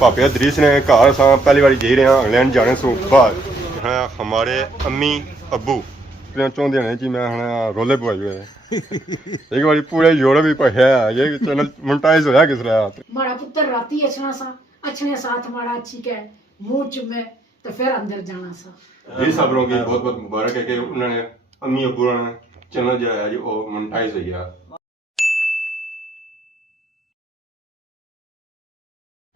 भापे दरीस ने घर सा पहली बार जी रहे हैं इंग्लैंड जाने से बाद हाँ हमारे अम्मी अब्बू चौंदे ने जी मैं हाँ रोले पवाई हुए एक बार पूरे यूरोप भी पढ़ा ये चैनल मोनेटाइज होया किस रहा माड़ा पुत्र राती अचना सा अच्छने साथ माड़ा अच्छी के मुंह चुमे तो फिर अंदर जाना सा। जी सब लोगों की बहुत बहुत मुबारक है कि उन्होंने अम्मी अब्बू ने चैनल जो है जी वो मोनेटाइज हो गया।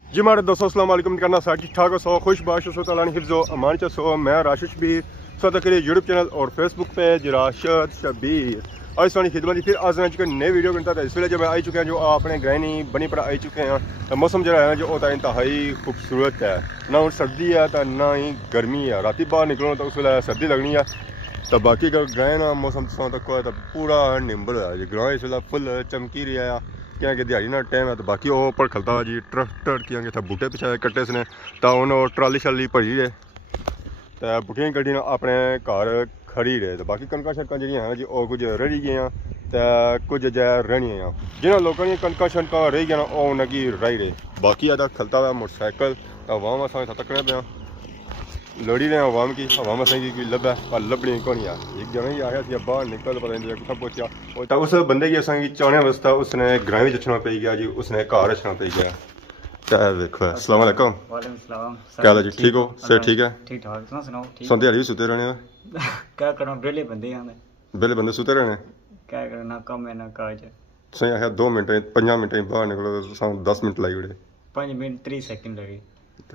जी हमारे दोस्तों अस्सलाम वालेकुम करना सा ठीक ठाक हो सो खुश बाश सो तला हिफ्ज़ो अमान च सो मैं राशिद शबीर सो तक यूट्यूब चैनल और फेसबुक पेज राशिद शबीर और इस खिदमत फिर आज एक नए वीडियो बनता था। इस वे जब आई चुके हैं जो अपने ग्रहणी बनी पर आई चुके हैं तो मौसम जो है जो होता है इंतहाई खूबसूरत है ना हूँ सर्दी है तो ना ही गर्मी है राती बाहर निकलो तो उस वे सर्दी लगनी है तो बाकी अगर ग्रह ना मौसम तक हो तो पूरा निंबल है जी ग्रह इस वे फुल चमकी रहा है क्या कि दिहाड़ी ना टाइम है तो बाकी वो ऊपर खलता जी ट्रैक्टर किया था बूटे पिछले कट्टे से तो उन्होंने ट्राली शाली भरी रहे तो बूटियां गड्डी अपने घर खड़ी रहे तो बाकी कणक शनक जी जी वो कुछ रही गई तो कुछ जै रहनी जिन्होंने लोगों की कणक शनक रही गई वो उन्हें रही रहे बाकी अदा खलता हुआ मोटरसाइकिल अवाम असा तकने पे लड़ी रहे अवाम की अवाम असें कोई लभे पर लभनी कौन है एक जना ही आया थी बाहर निकल पता नहीं कुछ पहुंचा तो उस बंदे की असा चाहने वास्ते उसने ग्रां में अचना पी गया जी उसने घर अचना पी गया तो देखो अस्सलाम वालेकुम क्या हाल है जी ठीक हो सर ठीक है ठीक ठाक तुम सुनाओ ठीक सुनते भी सुते रहने क्या करो बेले बंदे हैं बेले बंदे सुते रहने क्या करो ना कम है ना काज सही आखिया 2 मिनट 5 मिनट बाहर निकलो तो 10 मिनट लाई उड़े 5 मिनट 3 सेकंड लगे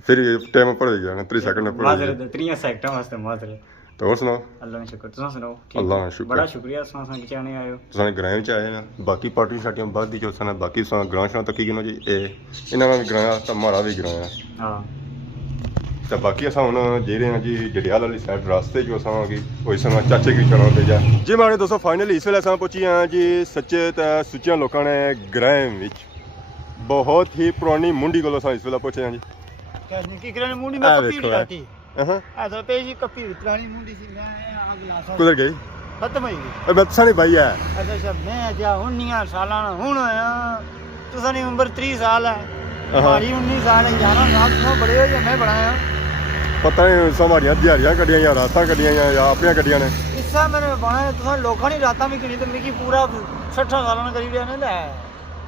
फिर टाइम पड़ गया ना 3 सेकंड पड़ माजरे 3 सेकंड वास्ते माजरे तो और सुनाओ अल्लाह का शुक्र तुम सुनाओ अल्लाह का शुक्र बड़ा शुक्रिया तुम सन चाहने आयो तुसां ग्रां च आए ना बाकी पार्टी शाटियां बाद दी जो सन बाकी सा ग्रां शा तक गिनो जी ए इन्हां भी ग्रां तो हमारा भी ग्रां है हां तो बाकी असा हुन जे रहे हैं जी जड़ियाल वाली साइड रास्ते जो असा की वही समय चाचे की चढ़ा भेजा जी हमारे दोस्तों फाइनली इस वेले असा पहुंची हैं जी सच्चे तो सुच्चे लोगों ने ग्रां विच बहुत ही पुरानी मुंडी को इस वेले पहुंचे हैं जी की ग्रानी मुंडी में कपी नहीं आती ऐसा पे जी कपी पुरानी मुंडी सी मैं आग लासा कुधर गई खत्म हो गई मैं तुसा नहीं भाई है अच्छा अच्छा मैं जा 19 साल हुन होया तुसा नी उम्र 3 साल है हमारी 19 साल है यार रात को बड़े हो या मैं बनाया पता नहीं हमारियां दिहाड़ियां कड्डियां या रातां कड्डियां या अपनियां कड्डियां ने इसा मैंने बनाया तुसा लोकां नी रातां भी करी तो मिकी पूरा 60 साल ने करी रहे ने ले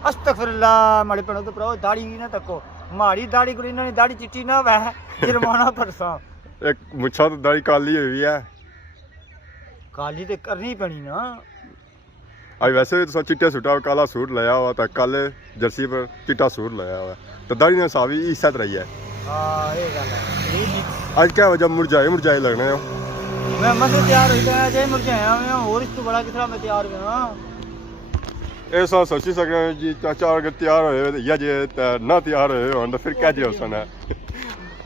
अस्तगफिरुल्लाह माड़े पेड़ों तो भराओ दाढ़ी ना तको माड़ी दाढ़ी कुड़ी इन्होंने दाढ़ी चिट्टी ना वह जुर्माना परसा एक मुच्छा तो दाढ़ी काली हुई है काली तो करनी पड़ी ना आज वैसे भी तो चिट्टे सूटा काला सूट लाया हुआ था कल जर्सी पर चिट्टा सूट लाया हुआ तो दाढ़ी ने सावी इज्जत रही है हां ये गल है आज क्या वजह मुरझाए लगने हो मैं मत तैयार हो गया जे मुरझाया मैं और इस तो बड़ा कितना मैं तैयार हुआ ऐसा सोची सकते हैं जी चाचा अगर तैयार होए या जे ना तैयार होए हो तो फिर क्या जे होसन है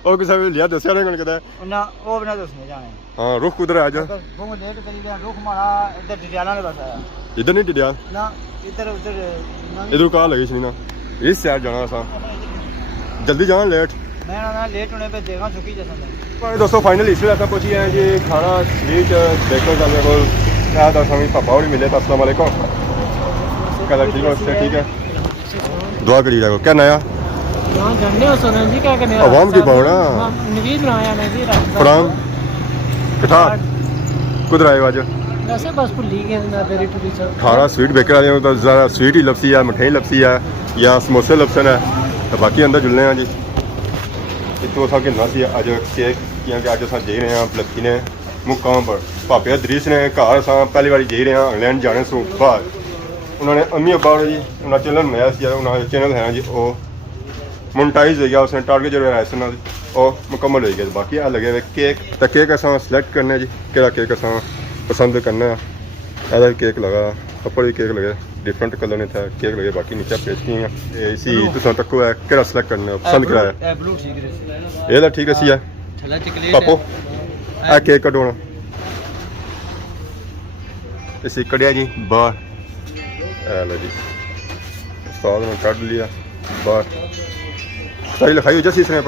और किसी भी लिया दसिया नहीं कौन कहता ना वो बिना दसने जाने हाँ रुख कुधर है आज वो लेट करी गया रुख मारा इधर डियाला ने बस आया इधर नहीं डिडिया ना इधर उधर इधर कहाँ लगी सी ना इस साइड जाना सा जल्दी जाना लेट मैं ना लेट होने पे देखा चुकी जैसा हमारे दोस्तों फाइनली इस ऐसा पहुंची हैं जी खाना स्वीट देखो मेरे को क्या दसा पापा और मिले तो अस्सलाम वालेकुम कल ठीक हो ठीक है दुआ करी जाओ क्या नया हां झंडे हो सोना जी क्या करने अवाम की पावना नवीद बनाया मैं जी फराम कथा कुधर आए आज वैसे बस भुल्ली गए ना तेरी टुरी सब खाना स्वीट बेकर वाले तो ज़्यादा स्वीट ही लपसी है मिठाई लपसी है या समोसे लपसन है तो बाकी अंदर जुलने हैं जी इतो असा गिनना सी अज केक क्योंकि अज अस जी रहे हैं लक्की ने मुकाम पर भापे दरीस ने घर अस पहली बार जी रहे हैं इंग्लैंड जाने से बाद उन्होंने अम्मी अब्बा जी उन्होंने चैनल बनाया उन्होंने चैनल है जी वो मोनेटाइज हो गया उसने टारगेट जो है वो मुकम्मल हो गया बाकी आ लगे हुए केक तो केक अस सिलेक्ट करने जी केड़ा केक अस पसंद करना है केक लगा ऊपर भी केक लगे डिफरेंट कलर ने था केक लगे बाकी नीचे पेस्ट्री हैं इसी तुम तको है केड़ा सिलेक्ट करना पसंद कराया ये तो ठीक है पापो आ केक कटोना इसी कड़िया जी बाहर लो जी उस्ताद ने काट लिया बाहर सारी लिखाई हो जैसी इसने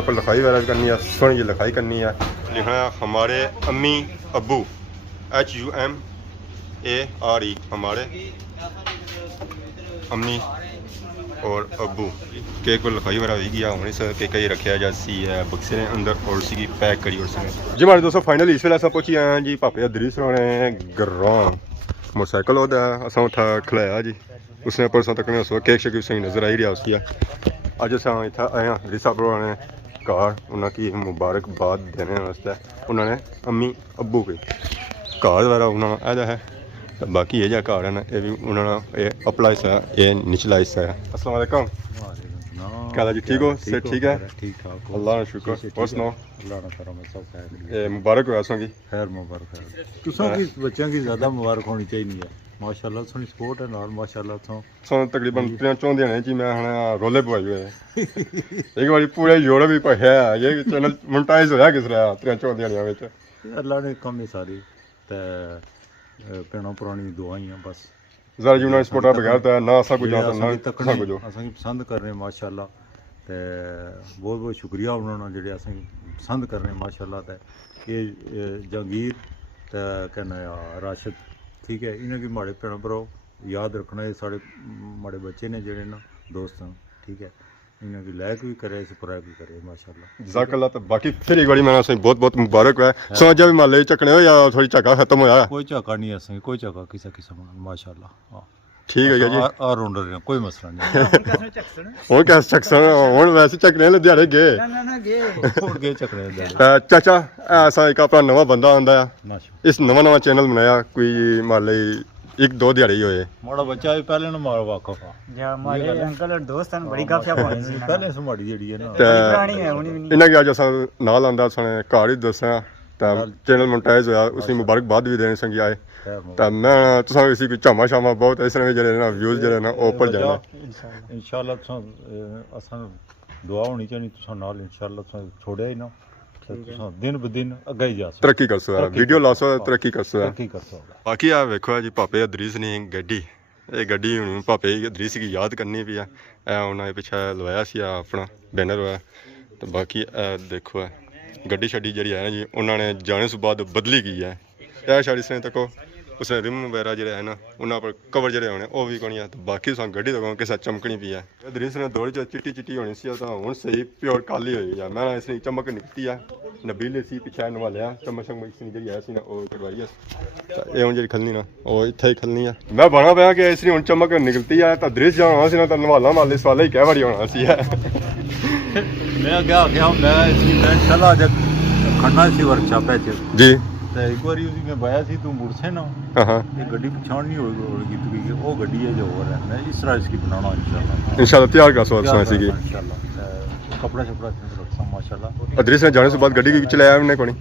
पर लिखाई वगैरह करनी है सोनी जी लिखाई करनी है लिखना है हमारे अम्मी अब्बू HUMARE हमारे अम्मी और अब्बू केक को लिखाई मेरा हो गया हूँ सर केक ही रखा जासी है बक्से ने अंदर और सी पैक करी और जी हमारे दोस्तों फाइनली इस वेले अस पहुंची आए हैं जी पापे दरीस रोने ग्राम मोटरसाइकिल होता असा उठा खिलाया जी उसने परसों तक ने केक शेक सही नज़र आई रहा उसकी अज अस इतना आए हैं रिसा ने घर उन्होंने मुबारकबाद देने वास्ते उन्होंने अम्मी अब्बू के घर द्वारा उन्होंने आया है तो बाकी ये जो घर है ना ये भी उन्होंने अपना हिस्सा ये निचला हिस्सा है। अस्सलाम वालेकुम क्या हाल जी ठीक हो सेहत ठीक है ठीक ठाक अल्लाह का शुक्र और सुनाओ अल्लाह ना करम सब खैर ये मुबारक हो असां की खैर मुबारक है तुसां की बच्चों की ज़्यादा मुबारक होनी चाहिए है माशाल्लाह सोनी सपोर्ट है नाल माशाल्लाह सो तकरीबन 3 दिहाड़े जी मैं हने रोले पवाई हुए एक बारी पूरे यूरोप भी पढ़िया ये चैनल मोनेटाइज होया किस तरह 3 दिहाड़ियां विच अल्लाह ने कम ही सारी ते भैणों पुरानी दुआइयां बस जरा जी उन्होंने सपोर्ट बगैर तो ना असा कुछ जाता ना तकनी असा कुछ असां की पसंद कर रहे माशाल्लाह ते बहुत बहुत शुक्रिया उन्होंने जेह्ड़े असां की पसंद कर रहे माशाल्लाह ते ये जहांगीर ते कहना राशिद ठीक है इन्हें की माड़े भैन भ्राओ याद रखना ये साढ़े माड़े बच्चे ने जेह्ड़े ना दोस्त न ठीक है इन्हें की लायक भी करे सब्सक्राइब भी करे माशाल्लाह जज़ाकल्लाह तो बाकी फिर एक बारी मैंने बहुत बहुत मुबारक है सो अज भी माले चकने हो या थोड़ी झक्का खत्म होया कोई झक्का नहीं असें कोई झक्का किसा किस्म माशाल्लाह हां ठीक है जी आ रोंडर कोई मसला नहीं और कैसे चकसन हुन वैसे चकने लुधियाने गए ना गे छोड़ के चकने दे चाचा ऐसा एक अपना नवा बंदा आंदा है माशा इस नवा चैनल बनाया कोई मान ली 1-2 दिहाड़े ही होए माड़ा बच्चा भी पहले ना मार वाकफ आ या हमारे अंकल और दोस्त हैं बड़ी गपशप होनी सी पहले से माड़ी जेड़ी है ना पुरानी है उन्हीं भी नहीं इन्हें अज अस नाल आंदा सने घर ही दसा तो चैनल मोनेटाइज होया उसी मुबारकबाद भी देने संगी आए तो मैं तुसा इसी कोई झामा शामा बहुत इस तरह जेह्ड़े ना व्यूज जेह्ड़े ना ऊपर जाना इंशाल्लाह तुसां असां दुआ होनी चाहिए तुसां नाल इंशाल्लाह तुसां छोड़िया ही ना तुसां दिन ब दिन अग्गे ही जा सो तरक्की कर सो वीडियो ला सो तरक्की कर सो तरक्की कर सो बाकी आ वेखो जी पापे अदरीस ने गड्डी ये गड्डी हूँ पापे अदरीस की याद करनी भी है उन्हें पिछे लवाया सी अपना बैनर होया तो बाकी देखो गड्डी शड्डी जी है ना जी उन्होंने जाने से बाद बदली की है यह शायद इसने तको उसने रिम वगैरह जो है ना उन्होंने पर कवर जो होने वो भी कोनी है तो बाकी तुम गड्डी तो किसा चमकनी पी है अदरीस ने दौड़ी चिट्टी चिट्टी होनी सी तो हूँ सही प्योर काली हुई है मैं इसने चमक निकती है नबीले सी पिछा नवा लिया चमक चमक इसने जी है ना वो करवाई है तो ये हूँ जी खलनी ना वो इतना ही खलनी है मैं बना पाया कि इसने हूँ चमक निकलती है तो अदरीस जाना सी ना तो नवाला माले इस वाले ही कई बारी होना सी है मैं क्या मैं इसकी मैं इंशाल्लाह जब खन्ना सी वर्कशॉप है जी तो एक बार उसी में बाया सी तू मुड़ से ना हाँ ये गड्डी पछाण नहीं होगी तो वो गड्डी है जो और है मैं इस तरह इसकी बनाना इंशाल्लाह इंशाल्लाह तैयार कर सो सी इंशाल्लाह कपड़ा शपड़ा रखसा माशाल्लाह अदरीस ने जाने से बाद गड्डी की चलाया उन्हें कोनी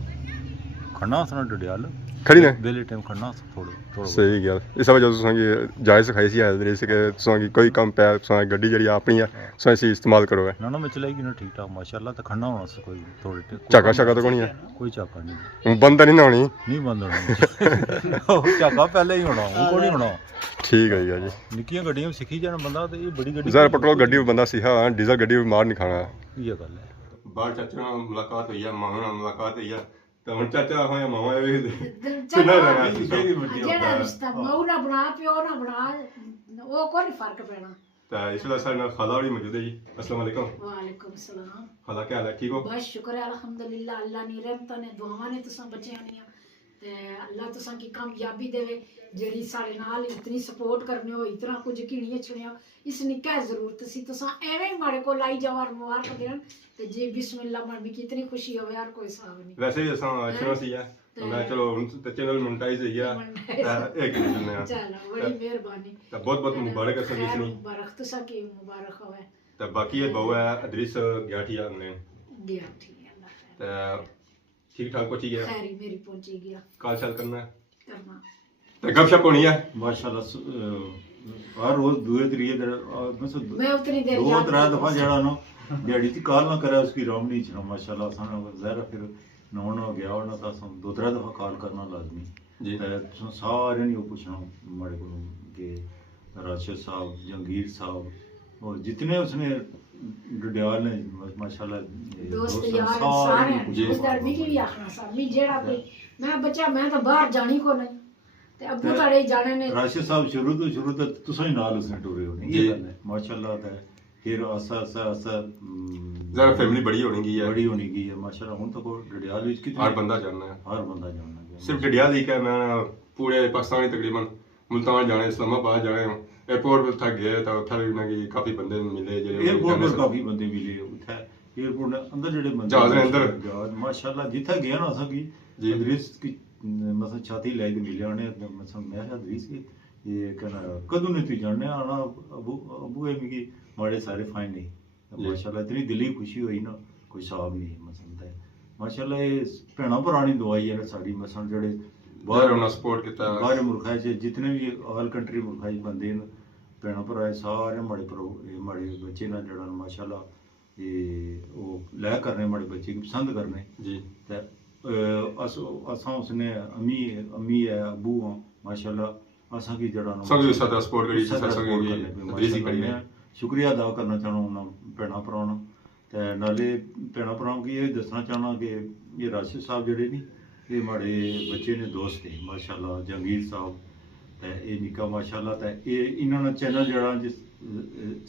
खन्ना सना डडियाल खड़ी ने बेले टाइम खन्ना थोड़ा थोड़ा सही गया इस वजह तुसें जायज सिखाई सी अदरीस के तुसें कोई कम पे तुसें गड्डी जेह्ड़ी अपनी है तुसें इसी इस्तेमाल करो है ना मैं चलाएगी ना ठीक ठाक माशाल्लाह तो खन्ना होना से कोई थोड़ी झाका शाका तो कोनी है कोई झाका नहीं बंद नहीं ना होनी नहीं बंद होना झाका पहले ही होना वो कोई नहीं होना ठीक है जी निक्कियां गड्डियां सीखी जाना बंदा तो ये बड़ी गड्डी ज़रा पेट्रोल गड्डी बंदा सीखा डीजल गड्डी मार नहीं खाना ये गल है बाहर चाचा नाल मुलाकात हुई है मामा नाल मुलाकात हुई है तो हम चाचा होया मामा जेड़ा रिश्ता मऊ ना बना प्यो ना बना वो कोई फर्क पैना तो इस वेले साडे नाल खाला भी मौजूद है जी अस्सलाम वालेकुम वालेकुम सलाम खाला क्या हाल है ठीक हो बस शुक्र है अल्हम्दुलिल्लाह अल्लाह नी रहमतां ने दुआवां ने तुसां बच्चियां नी ते अल्लाह तुसां की कामयाबी देवे जेड़ी साडे नाल इतनी सपोर्ट करने हो इतना कुछ घिणियां छुड़ियां इस निक्का जरूरत सी तुसां एवें माड़े को लाई जाओ और मुबारक देन ते जी बिस्मिल्लाह मन में कितनी खुशी हो यार कोई हिसाब नहीं वैसे भी असां शुरू सी है तो मैं चलो चैनल मोनेटाइज हो गया एक दिन में चलो बड़ी मेहरबानी तो बहुत बहुत मुबारक है सभी से मुबारक तुसां की मुबारक होवे तो बाकी ये बहु है अदरीस गयाठिया ने गया ठीक है अल्लाह खैर तो ठीक ठाक पहुंची गया खैरी मेरी पहुंची गया काल शाल करना करना तो गपशप होनी है माशाल्लाह हर रोज दूए त्रिए मैं उतनी देर दो याद त्रै दफा जेड़ा ना दिहाड़ी च कॉल ना करे उसकी रामनी च माशाल्लाह सानू ज़ाहिर फिर नौन हो गया होना तो अस दो त्रै दफा कॉल करना लाजमी जी ते सारे ने पूछना माड़े को कि राशिद साहब जहांगीर साहब और जितने उसने डडियाल ने माशाल्लाह दोस्त यार सारे दोस्तार भी की आखना सा मी जेड़ा कोई मैं बच्चा मैं तो बाहर जानी को नहीं ते अब्बू ताड़े जाने ने राशिद साहब शुरू तो तुसां ही नाल उसने टुरे होने ये गल है माशाल्लाह ते फिर आसा आसा आसा जरा फैमिली बड़ी होनी गई है, बड़ी होनी गई है माशाल्लाह। हुण तो डडियाल विच कितने हर बंदा जानना है, हर बंदा जानना है। सिर्फ डडियाल ही क्या, मैं पूरे पाकिस्तान ही तकरीबन मुल्तान जाने, इस्लामाबाद जाने, एयरपोर्ट पर था गए तो उत्थे भी उन्हें काफी बंदे मिले जेह्ड़े एयरपोर्ट पर काफी बंदे मिले उत्थे एयरपोर्ट दे अंदर जेह्ड़े बंदे जहाज दे अंदर जहाज माशाल्लाह जित्थे गए ना असां की जी। अदरीस की मतलब छाती लाई ते मिले उ'नें मतलब मैं अदरीस की ये कहना कदों ने तू जानने आना अबू है मिगी माड़े सारे फाइन नहीं जी। माशाल्लाह इतनी दिली खुशी होई ना कोई हिसाब नहीं मसलन ते माशाल्लाह ये भैणां भरानी दुआई है साड़ी मसलन जेह्ड़े बाहर उन्हें सपोर्ट किया, बाहर मुल्खां च जितने भी ऑल कंट्री मुल्खां च बंदे न भैणां भ्राऽ सारे माड़े बच्चे न जेह्ड़ा माशाल्लाह ये ओह् लै करने माड़े बच्चे गी पसंद करने जी। ते असां उसने अम्मी है अबू हां माशाल्लाह असां की जेह्ड़ा ना सब इस तरह सपोर्ट करी सदा सब support ये करने पे अदरीसी माशाल्लाह करी मैं शुक्रिया अदा करना चाहना उन्हां भैणां भ्रावां ते नाले भैणां भ्रावां गी एह् दस्सना चाहना कि ये राशिद साहब जेह्ड़े नी ये माड़े बच्चे ने दोस्त थे माशाल्लाह जहांगीर साहब ते एह् निक्का माशाल्लाह ते एह् इन्हां ने चैनल जेह्ड़ा जिस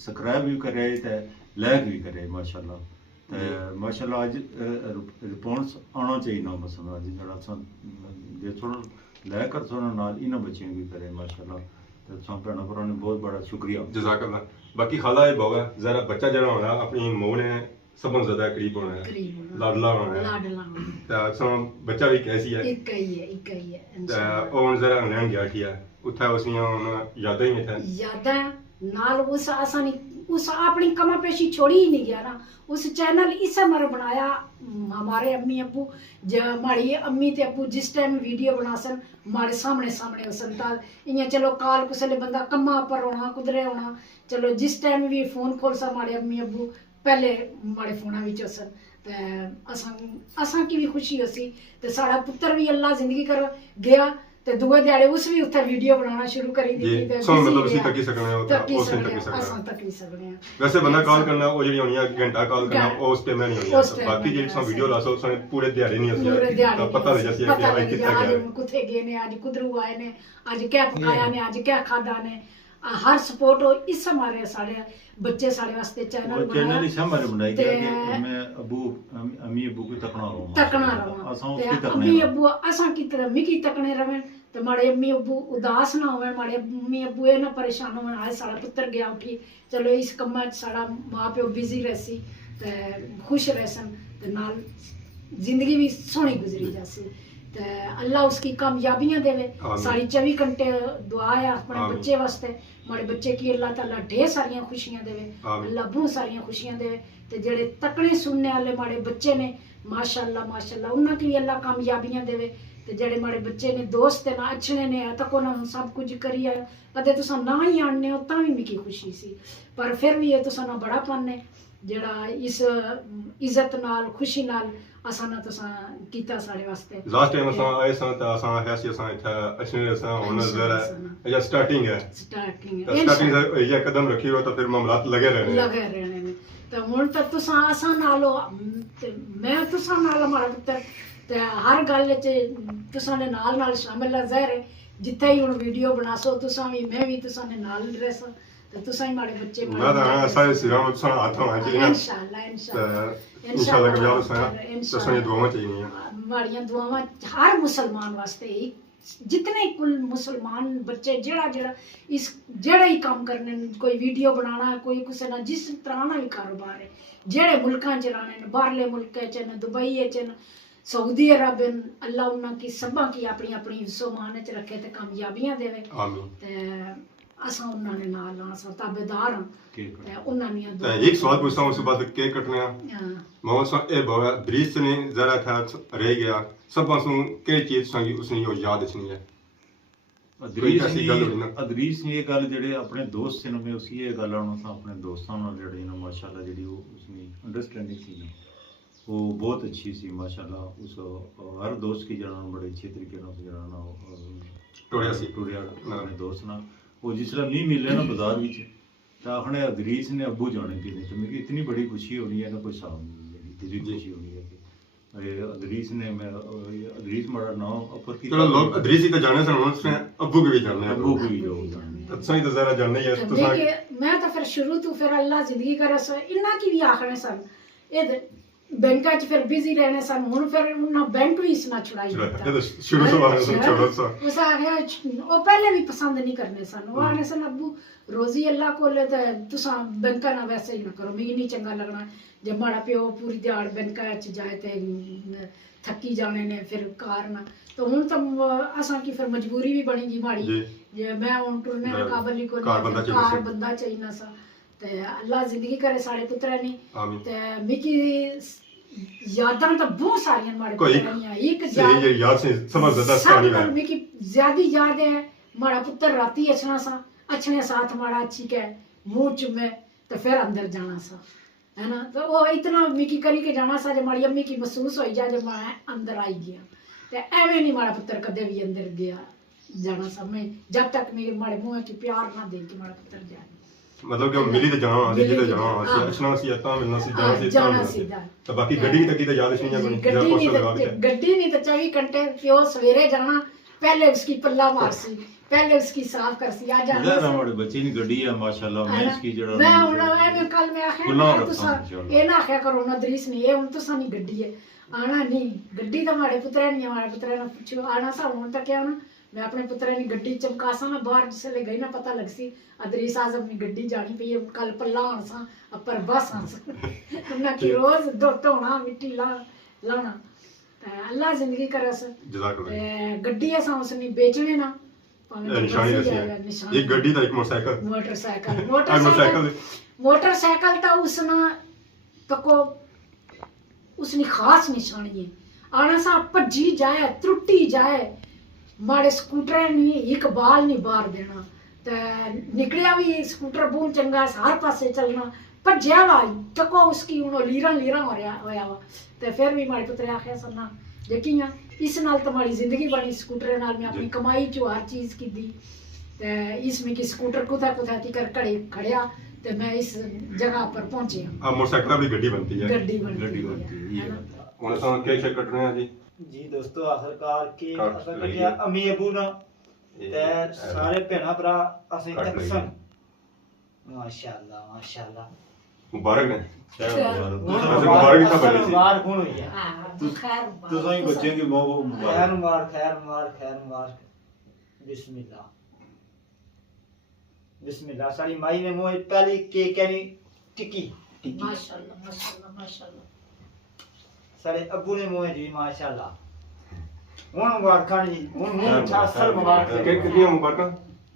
सब्सक्राइब भी करे ते लाइक भी करे माशाल्लाह ते माशाल्लाह अज रिस्पांस आना चाहिए ना मसला अज जेह्ड़ा असां जे थोड़ा लाइक कर थोड़ा नाल इन्हां बच्चें भी करे माशाल्लाह ते असां भैणां भ्रावां ने बहुत बड़ा शुक्रिया जज़ाकल्लाह। बाकी खाला ये बहुत है, जरा बच्चा जरा होना अपनी मोह ने सबन ज्यादा करीब होना है, करीब होना, लाडला होना है, लाडला होना। ते असां बच्चा भी कैसी है एक ही है, एक ही है ते इंशाअल्लाह। ओह जरा इंग्लैंड गया ठीक है उत्थे उसनियां यादां ही थे यादां नाल उस आसानी उस अपनी कमा पेशी छोड़ी ही नहीं गया ना। उस चैनल इस मर बनाया हमारे अम्मी अब्बू हमारी अम्मी ते अब्बू जिस टाइम वीडियो बनासन हमारे सामने सामने होसन तां इयां चलो काल कुसले बंदा कम्मा पर होना कुदरे होना चलो जिस टाइम भी फोन खोलसा हमारे अम्मी अब्बू पहले हमारे फोना विच होसन ते असां की भी खुशी होसी ते साड़ा पुत्र भी अल्लाह जिंदगी कर गया ते दुए दिहाड़े उस भी उत्थे वीडियो बनाना शुरू करी जी दी ते सो मतलब उसी तक ही सकने होता तकी उस दिन तक ही सकने असां सकने तक ही सकने वैसे बंदा कॉल करना वो जेडी होनी है घंटा कॉल करना वो उस टाइम नहीं उस होनी time बाकी जेडी सो वीडियो लासो उसने पूरे दिहाड़े नहीं पूरे होती दिहाड़े पता लग जासी है कि भाई कितना आज गया कुत्थे गए ने आज कुदरू आए ने आज क्या पकाया ने आज क्या खादा ने हर सपोर्ट हो इस हमारे साढ़े बच्चे साढ़े वास्ते चैनल चैनल बनाया ही हमारे बनाई गया ते कि मैं अबू अम्मी अबू को तकना रहूं तकना रवा असां ते उसकी अम्मी तकने अब्बू असां की तरह मिकी तकने रवन ते माड़े अम्मी अब्बू उदास ना होवन माड़े अम्मी अब्बू ए ना परेशान होवन आज साड़ा पुत्र गया उठी चलो इस कम्मा च साड़ा मां प्यो बिजी रहसी ते खुश रहसन ते नाल जिंदगी भी सोहनी गुजरी जासी ते अल्लाह उसकी कामयाबियां देवे आमीन। सारी 24 घंटे दुआ है अपने आमीन। बच्चे वास्ते माड़े बच्चे की अल्लाह ताला ढेर सारियां खुशियां देवे आमीन। अल्लाह बहुत सारियां खुशियां देवे ते जेड़े तकने सुनने वाले माड़े बच्चे ने माशाअल्लाह माशाअल्लाह उन्हां की भी अल्लाह कामयाबियां देवे ते जेड़े माड़े बच्चे ने दोस्त ने अच्छे ने तको ना सब कुछ करिए कदे तुसां ना ही आने हो तां भी मिकी खुशी सी पर फिर भी ये तुसां ना बड़ा पन है जेड़ा इस इज्जत नाल खुशी नाल असां ना तुसां कीता साढ़े वास्ते लास्ट टाइम असां आए सन तो असां है सी असां इथे अच्छे असां हुन जरा ये स्टार्टिंग है स्टार्टिंग तो स्टार्टिंग से ये कदम रखी हो तो फिर मामलात लगे रहने लगे रहने ने ते हुन तक तुसां असां नालो ते मैं तुसां नाल हमारा पुत्र ते हर गल च तुसां ने नाल शामिल है ज़ाहिर है जिथे ही हुन वीडियो बनासो तुसां भी मैं भी तुसां ने नाल रहसा ते तुसां ही माड़े बच्चे मैं तो हां सारे सिरा में तुसां हाथ होना चाहिए इंशाअल्लाह इंशाअल्लाह इंशाअल्लाह कभी और सां तुसां ये दुआवां चाहिए माड़ियां दुआवां हर मुसलमान वास्ते ही जितने कुल मुसलमान बच्चे जेड़ा जेड़ा इस जेड़ा ही काम करने कोई वीडियो बनाना है कोई कुछ ना जिस तरह ना भी कारोबार है जेड़े मुल्कां च रहने बाहरले मुल्क च न दुबई च न सऊदी अरब अल्लाह उन्हां की सबा की अपनी अपनी सोमान च रखे ते कामयाबियां देवे आमीन ते असां उन्हां ने नाल असां ताबेदार हां ते उन्हां नी तो एक सवाल पूछता हूं उसके बाद केक कटने मोहम्मद सा ए बाबा ब्रीज ने जरा था रह गया सब पासों के चीज संगी उसने यो याद नहीं है ਅਦਰੀਸ ਨੇ ਇਹ ਗੱਲ ਜਿਹੜੇ ਆਪਣੇ ਦੋਸਤ ਸੀ ਨਾ ਮੈਂ ਉਸੇ ਇਹ ਗੱਲ ਉਹਨਾਂ ਸਾਂ ਆਪਣੇ ਦੋਸਤਾਂ ਨਾਲ ਜਿਹੜੇ ਨਾ ਮਾਸ਼ਾਅੱਲਾ ਜਿਹੜੀ ਉਹ ਉਸની ਅੰਡਰਸਟੈਂਡਿੰਗ ਸੀ वो बहुत अच्छी सी माशाल्लाह उस हर दोस्त की जना बड़े अच्छे तरीके से जना टुरिया अपने दोस्त ना वो जिसला नहीं मिले ना बाजार विच तो आखने अदरीस ने अबू जाने की नहीं तो मेरी इतनी बड़ी खुशी होनी है ना कोई हिसाब नहीं दिली खुशी होनी है कि अदरीस ने मैं अदरीस माड़ा नाम अपर की चलो लोग अदरीस ही तो जाने से उसने अब्बू के भी जाने हैं अबू की भी लोग जाने अच्छा ही तो जरा जानने ही है तो मैं तो फिर शुरू तो फिर अल्लाह जिंदगी करे सो इन्ना की भी आखने सन ये बैंका च फिर बिजी रहने सन हुन फिर उन्ना बैंक भी इसना छुड़ाई दिता शुरू से वाले से छोड़ो सा उस आखिया वो पहले भी पसंद नहीं करने सन वो आने सन अब्बू रोजी अल्लाह को ले ते तुसा बैंका ना वैसे ही ना करो मिगी नहीं चंगा लगना जब माड़ा प्यो पूरी दिहाड़ बैंका च जाए ते थकी जाने ने फिर कार ना तो हुन तो असा की फिर मजबूरी भी बनेगी माड़ी जे मैं हुन टुरने ना काबल को कार बंदा चाहिए सा ते अल्लाह जिंदगी करे साढ़े पुत्रा नी ते मिकी यादां तो बहुत सारियां माड़े पुत्रा नी एक याद से समझ ज्यादा कहानी है मिकी ज्यादा याद है माड़ा पुत्र राती अचना सा अचने साथ माड़ा अच्छी के मुंह चुमे तो फिर अंदर जाना सा है ना तो वो इतना मिकी करी के जाना सा जब माड़ी अम्मी की महसूस हो जा जब मैं अंदर आई गया ते एवें नहीं माड़ा पुत्र कदे भी अंदर गया जाना सा मैं जब तक मेरे माड़े मुंह की प्यार ना दे के माड़ा पुत्र जाए मतलब कि मिली तो जाना आदि जी तो जाना अचना सी आता मिलना सी जाना सी तो बाकी गड्डी तक की तो याद नहीं बनी गड्डी नहीं तो 24 घंटे प्यो सवेरे जाना पहले उसकी पल्ला मारसी पहले उसकी साफ करसी आ जाना हमारे बच्चे नी गड्डी है माशाल्लाह मैं इसकी जड़ा मैं हुन कल मैं आखया तुसा ए ना आखया करो ना दरीस नहीं ए हुन तुसा नहीं गड्डी है आना नहीं गड्डी तो हमारे पुत्रा नहीं हमारे पुत्रा ने पूछो आना सा हुन तक क्या ना मैं अपने पुत्रा ने गड्डी चमकासा ना बाहर जिसले गई ना पता लगसी अदरीस आजम ने गड्डी जानी पई कल पल्ला होना सा अपर बस आना ना कि रोज धोना मिट्टी लाना अल्लाह जिंदगी करस गड्डी असा उसने बेचने ना निशानी दसी एक गड्डी था एक मोटरसाइकिल तो उसना तको उसनी खास निशानी है आना सा भज्जी जाए त्रुटी जाए माड़े स्कूटर नहीं एक बाल नहीं बार देना ते निकलिया भी स्कूटर बहुत चंगा हर पासे चलना भज्जिया वा तको उसकी उन्हों लीरा होया वा ते फिर भी माड़े पुत्रे आखिया सन्ना यकीन इस नाल तो हमारी जिंदगी बनी स्कूटर नाल मैं अपनी कमाई चो हर चीज की दी ते इसमें कि स्कूटर कुथा तिकर खड़िया ते मैं इस जगह पर पहुंचे अब मोटरसाइकिल भी गड्डी बनती है गड्डी बनती है ਹੁਣ ਸਾਨੂੰ ਕੇਕ ਸ਼ੇਕ ਕੱਟਣੇ ਆ ਜੀ जी दोस्तों आखिरकार के असा कटिया अम्मी अबू ना ते सारे भैणा भरा असें तकसन माशाल्लाह मुबारक ने मुबारक था बड़ी सी मुबारक होई है हां खैर तो सही बच्चे की खैर मुबारक बिस्मिल्लाह सारी माई ने मोए पहली केक यानी टिक्की माशाल्लाह सारे अब्बू ने मोए जी माशाल्लाह हुन मुबारक जी हुन असल मुबारक केक कितनी मुबारक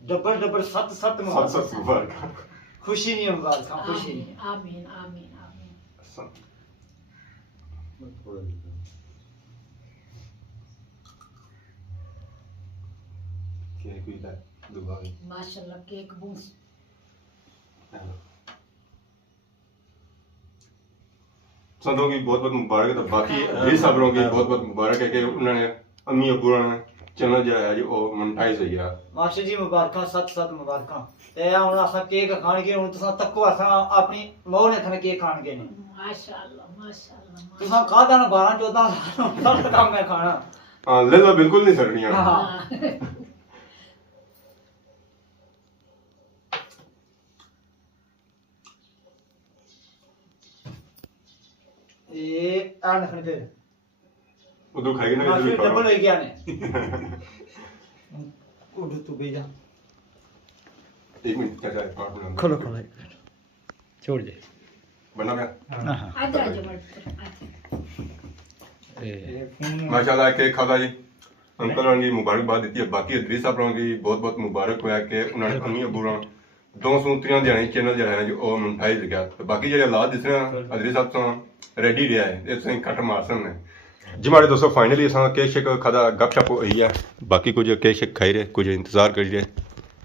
डबल सत मुबारक खुशी नहीं मुबारक खुशी आमीन केक भी है दुबारा माशाल्लाह केक बूस संतों की बहुत मुबारक है तो बाकी भी सबरों की बहुत मुबारक है कि उन्होंने अम्मी अब्बू ने चैनल जो है जो मोनेटाइज हो गया मास्टर जी मुबारक सत मुबारक ते हुन असा केक खान के हुन तुसा तक्को असा अपनी मौह ने थने केक खान के ने माशाल्लाह तुसा खादा ना 12 14 साल काम मैं खाना हां ले लो बिल्कुल नहीं सरनिया हां ये आन खन दे उधर खाएगी ना इधर भी डबल हो गया ने उधर तू भेजा 1 मिनट क्या जाए पार्ट में खोलो छोड़ दे बना गया आजा माशाल्लाह केक खाता जी अंकल होनी मुबारकबाद दी है बाकी अदरी साहब की बहुत मुबारक होया कि उन्होंने अम्मी अबू दो सूत्रियां देने चैनल जो है वो मोनेटाइज गया तो बाकी जो हालात दिस रहे अदरी साहब तो रेडी रहा है ये तुम कट मार सकते जी हमारे दोस्तों फाइनली असा केक शेक खादा गपशप होई है बाकी कुछ केक शेक खाई रहे कुछ इंतजार करी रहे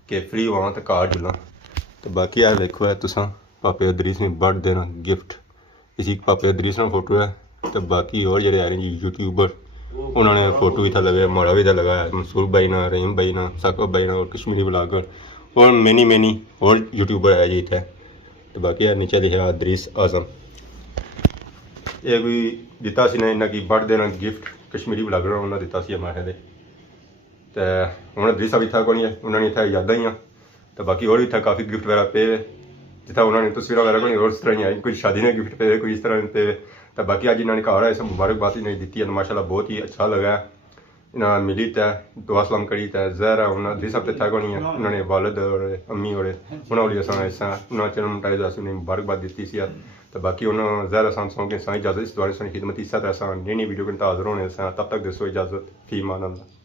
कि फ्री हुआ तो घर जुला तो बाकी यार देखो है तुसा पापे अदरीस ने बर्थ देना गिफ्ट इसी पापे अदरीस ना फोटो है तो बाकी और जो आ रहे हैं यूट्यूबर उन्होंने फोटो भी था लगाया माड़ा भी था लगाया मंसूर भाई ना रहीम भाई ना साकब भाई ना और कश्मीरी ब्लॉगर और मैनी और यूट्यूबर है जी इतने तो बाकी यार नीचे लिखा अदरीस आजम ये भी दिता सी ने इन्हें की बर्थ देना गिफ्ट कश्मीरी ब्लॉगर उन्होंने दिता सी माहे दे तो हूँ अदरीस भी था को नहीं है उन्होंने इतना यादा ही तो बाकी और भी था काफ़ी गिफ्ट वगैरह पे जितना उन्होंने तस्वीर वगैरह कोई और इस तरह नहीं आई, कोई शादी ने गिफ्ट पे कोई इस तरह पे। तो बाकी अज इन्होंने घर आए सब मुबारकबाद इन्हें दी है, माशाल्लाह बहुत ही अच्छा लगा। इन्हें मिली तै दुआ सलाम करी तै ज़हरा उन्हें दिस हफ्ते तक होनी है, उन्होंने वालद और अम्मी और उन्होंने ऐसा उन्होंने चैनल मोटाइज अस उन्हें मुबारकबाद दी सी। तो बाकी उन्होंने ज़हरा सान सौ के साई इजाज़त इस दौरान खिदमत इस तरह वीडियो के हाज़िर होने तब तक दसो इजाज़त फी मान अल्लाह।